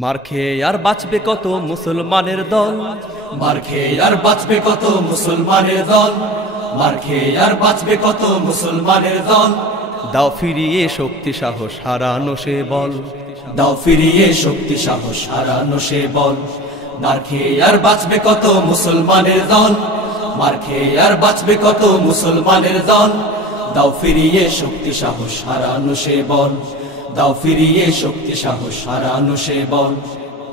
মার খেয়ে আর বাঁচবে কত মুসলমানের দল, মার খেয়ে আর বাঁচবে কত মুসলমানের দল, মার খেয়ে আর বাঁচবে কত মুসলমানের দল। দাও ফিরিয়ে শক্তি সাহস হারানো সে বল, দাও ফিরিয়ে শক্তি সাহস হারানো সে বল। মার খেয়ে আর বাঁচবে কত মুসলমানের দল, মার খেয়ে আর বাঁচবে কত মুসলমানের দল। দাও ফিরিয়ে শক্তি সাহস হারানো সে বল, দাও ফিরিয়ে শক্তি সাহস হারানো সে বল।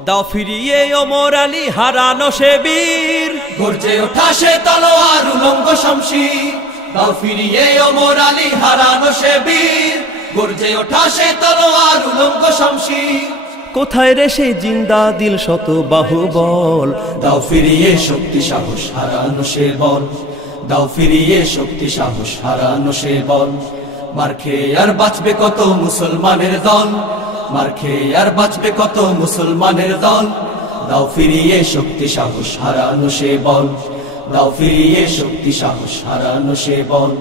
দাও ফিরিয়ে ওমর আলী হারানো সে বীর, গর্জে ওঠা সে তলোয়ার উলঙ্গ শমশির। দাও ফিরিয়ে ওমর আলী হারানো সে বীর, গর্জে ওঠা সে তলোয়ার উলঙ্গ শমশির। কোথায় রে সেই জিন্দা দিল শত বাহুবল, দাও ফিরিয়ে শক্তি সাহস হারানো সে বল, দাও ফিরিয়ে শক্তি সাহস হারানো সে বল। মার খেয়ে আর বাঁচবে কত মুসলমানের দল, মার খেয়ে আর বাঁচবে কত মুসলমানের দল। দাও ফিরিয়ে শক্তি সাহস হারানো সে বল, দাও ফিরিয়ে শক্তি সাহস হারানো সে বল।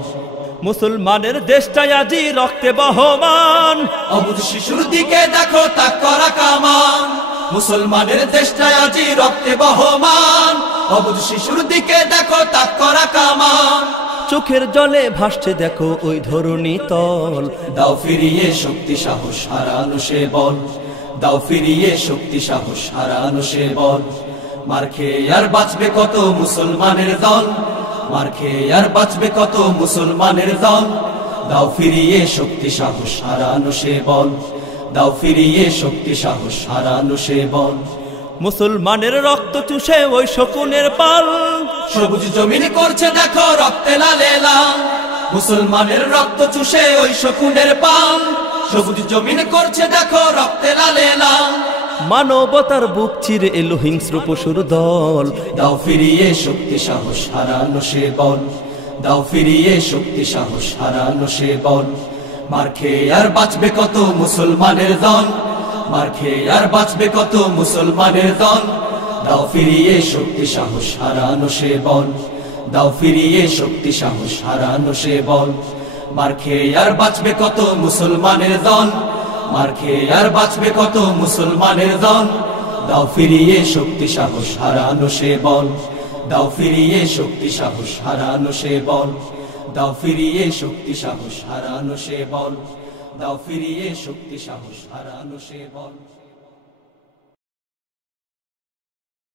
মুসলমানের দেশটাই আজি রক্তে বহমান, অবুঝ শিশুর দিকে দেখো তাক করা কামান। মুসলমানের দেশটাই আজি রক্তে বহমান, অবুঝ শিশুর দিকে দেখো তাক করা কামান। চোখের জলে ভাসছে দেখো ওই ধরণী তল। দাও ফিরিয়ে শক্তি সাহস হারানো সে বল, দাও ফিরিয়ে শক্তি সাহস হারানো সে বল। মার খেয়ে আর বাঁচবে কত মুসলমানের দল, মার খেয়ে আর বাঁচবে কত মুসলমানের দল। দাও ফিরিয়ে শক্তি সাহস হারানো সে বল, দাও ফিরিয়ে শক্তি সাহস হারানো সে বল। মুসলমানের রক্ত চুষে ওই শকুনের পাল, সবুজ জমিন করছে দেখো রক্তে লালে লাল। মুসলমানের রক্ত চুষে ওই শকুনের পাল, সবুজ জমিন করছে দেখো রক্তে লালে লাল। মানবতার বুক চিরে এলো হিংস্র পশুর দল। দাও ফিরিয়ে শক্তি সাহস হারানো সে বল, দাও ফিরিয়ে শক্তি সাহস হারানো সে বল। মার খেয়ে আর বাঁচবে কত মুসলমানের দল, মার খেয়ে আর বাঁচবে কত মুসলমানের দল। দাও ফিরিয়ে শক্তি সাহস হারানো সে বল, দাও ফিরিয়ে শক্তি সাহস হারানো সে বল। মার খেয়ে আর বাঁচবে কত মুসলমানের দল, মার খেয়ে আর বাঁচবে কত মুসলমানের দল। দাও ফিরিয়ে শক্তি সাহস হারানো সে বল, দাও ফিরিয়ে শক্তি সাহস হারানো সে বল। দাও ফিরিয়ে শক্তি সাহস হারানো সে বল, দাও ফিরিয়ে শক্তি সাহস হারানো সে বল।